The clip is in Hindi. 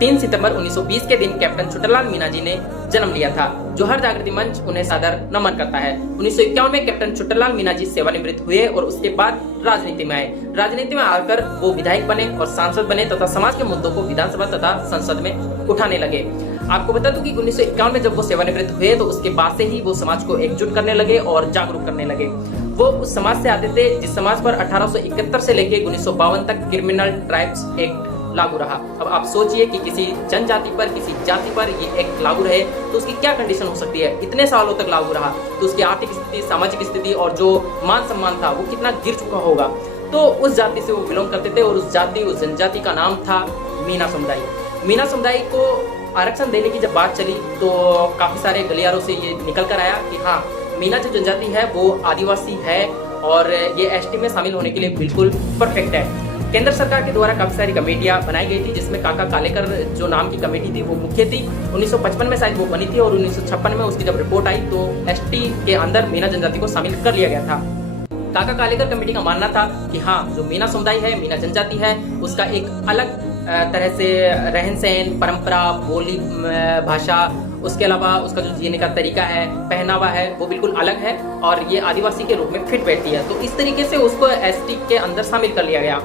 3 सितंबर 1920 के दिन कैप्टन छोटालाल मीना जी ने जन्म लिया था। जोहर जागृति मंच उन्हें सादर नमन करता है। 1951 में कैप्टन छोटालाल मीना जी सेवानिवृत्त हुए और उसके बाद राजनीति में आए। राजनीति में आकर वो विधायक बने और सांसद बने तथा समाज के मुद्दों को विधानसभा तथा संसद में उठाने लगे। आपको बता दूं कि 1951 में जब वो सेवानिवृत्त हुए तो उसके बाद से ही वो समाज को एकजुट करने लगे और जागरूक करने लगे। वो उस समाज से आते थे जिस समाज पर 1871 से लेकर 1952 तक क्रिमिनल ट्राइब्स एक्ट लागू रहा। अब आप सोचिए कि किसी जनजाति पर, किसी जाति पर ये एक्ट लागू रहे तो उसकी क्या कंडीशन हो सकती है। इतने सालों तक लागू रहा तो उसकी आर्थिक स्थिति, सामाजिक स्थिति और जो मान सम्मान था वो कितना गिर चुका होगा। तो उस जाति से वो बिलोंग करते थे और उस जनजाति का नाम था मीना समुदाय। मीना समुदाय को आरक्षण देने की जब बात चली तो काफी सारे गलियारों से ये निकल कर आया कि हाँ, मीना जो जनजाति है वो आदिवासी है और ये एसटी में शामिल होने के लिए बिल्कुल परफेक्ट है। केंद्र सरकार के द्वारा काफी सारी कमेटियां बनाई गई थी जिसमें काका कालेकर जो नाम की कमेटी थी वो मुख्य थी। 1955 में शायद वो बनी थी और 1956 में उसकी जब रिपोर्ट आई तो एसटी के अंदर मीना जनजाति को शामिल कर लिया गया था। काका कालेकर कमेटी का मानना था कि हाँ, जो मीना समुदाय है, मीना जनजाति है, उसका एक अलग तरह से रहन सहन, परंपरा, बोली, भाषा, उसके अलावा उसका जो जीने का तरीका है, पहनावा है, वो बिल्कुल अलग है और ये आदिवासी के रूप में फिट बैठती है। तो इस तरीके से उसको एसटी के अंदर शामिल कर लिया गया।